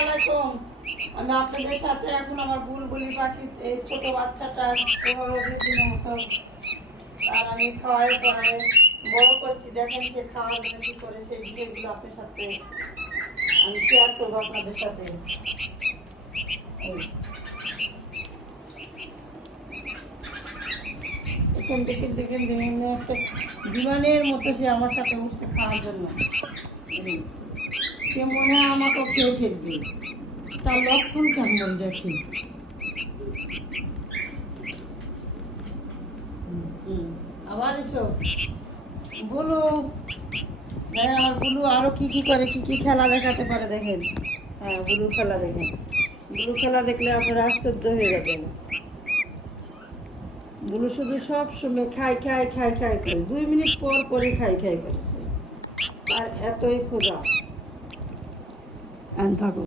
আলাইকুম। আমি আপনাদের সাথে এখন আমার বুলবুলি পাখি এই ছোট বাচ্চাটা 15-20 দিনের মতো, আর আমি খাওয়াই পড়াই বড় করছি। দেখেন সে খাওয়ার জন্য কি করে, সেই ভিডিওগুলো আপনার সাথে আমি শেয়ার করবো আপনাদের সাথে। এখান থেকে দেখেন একটা বিমানের মতো সে আমার সাথে উঠছে খাওয়ার জন্য। সে মনে হয় আমাকে খেয়ে ফেলবে, তার লক্ষণ কেমন দেখি। আবার এসো বলো, আমার বুলু আরো কি কি করে, কি কি খেলা দেখাতে পারে দেখেন। হ্যাঁ, বুলু খেলা দেখেন। বুলু খেলা দেখলে আপনারা আশ্চর্য হয়ে যাবেন। বুলু শুধু সব সময় খাই খাই খাই খাই করে, 2 মিনিট পর পরে খাই খাই করেছে, আর এতই ক্ষুধা। থাকো।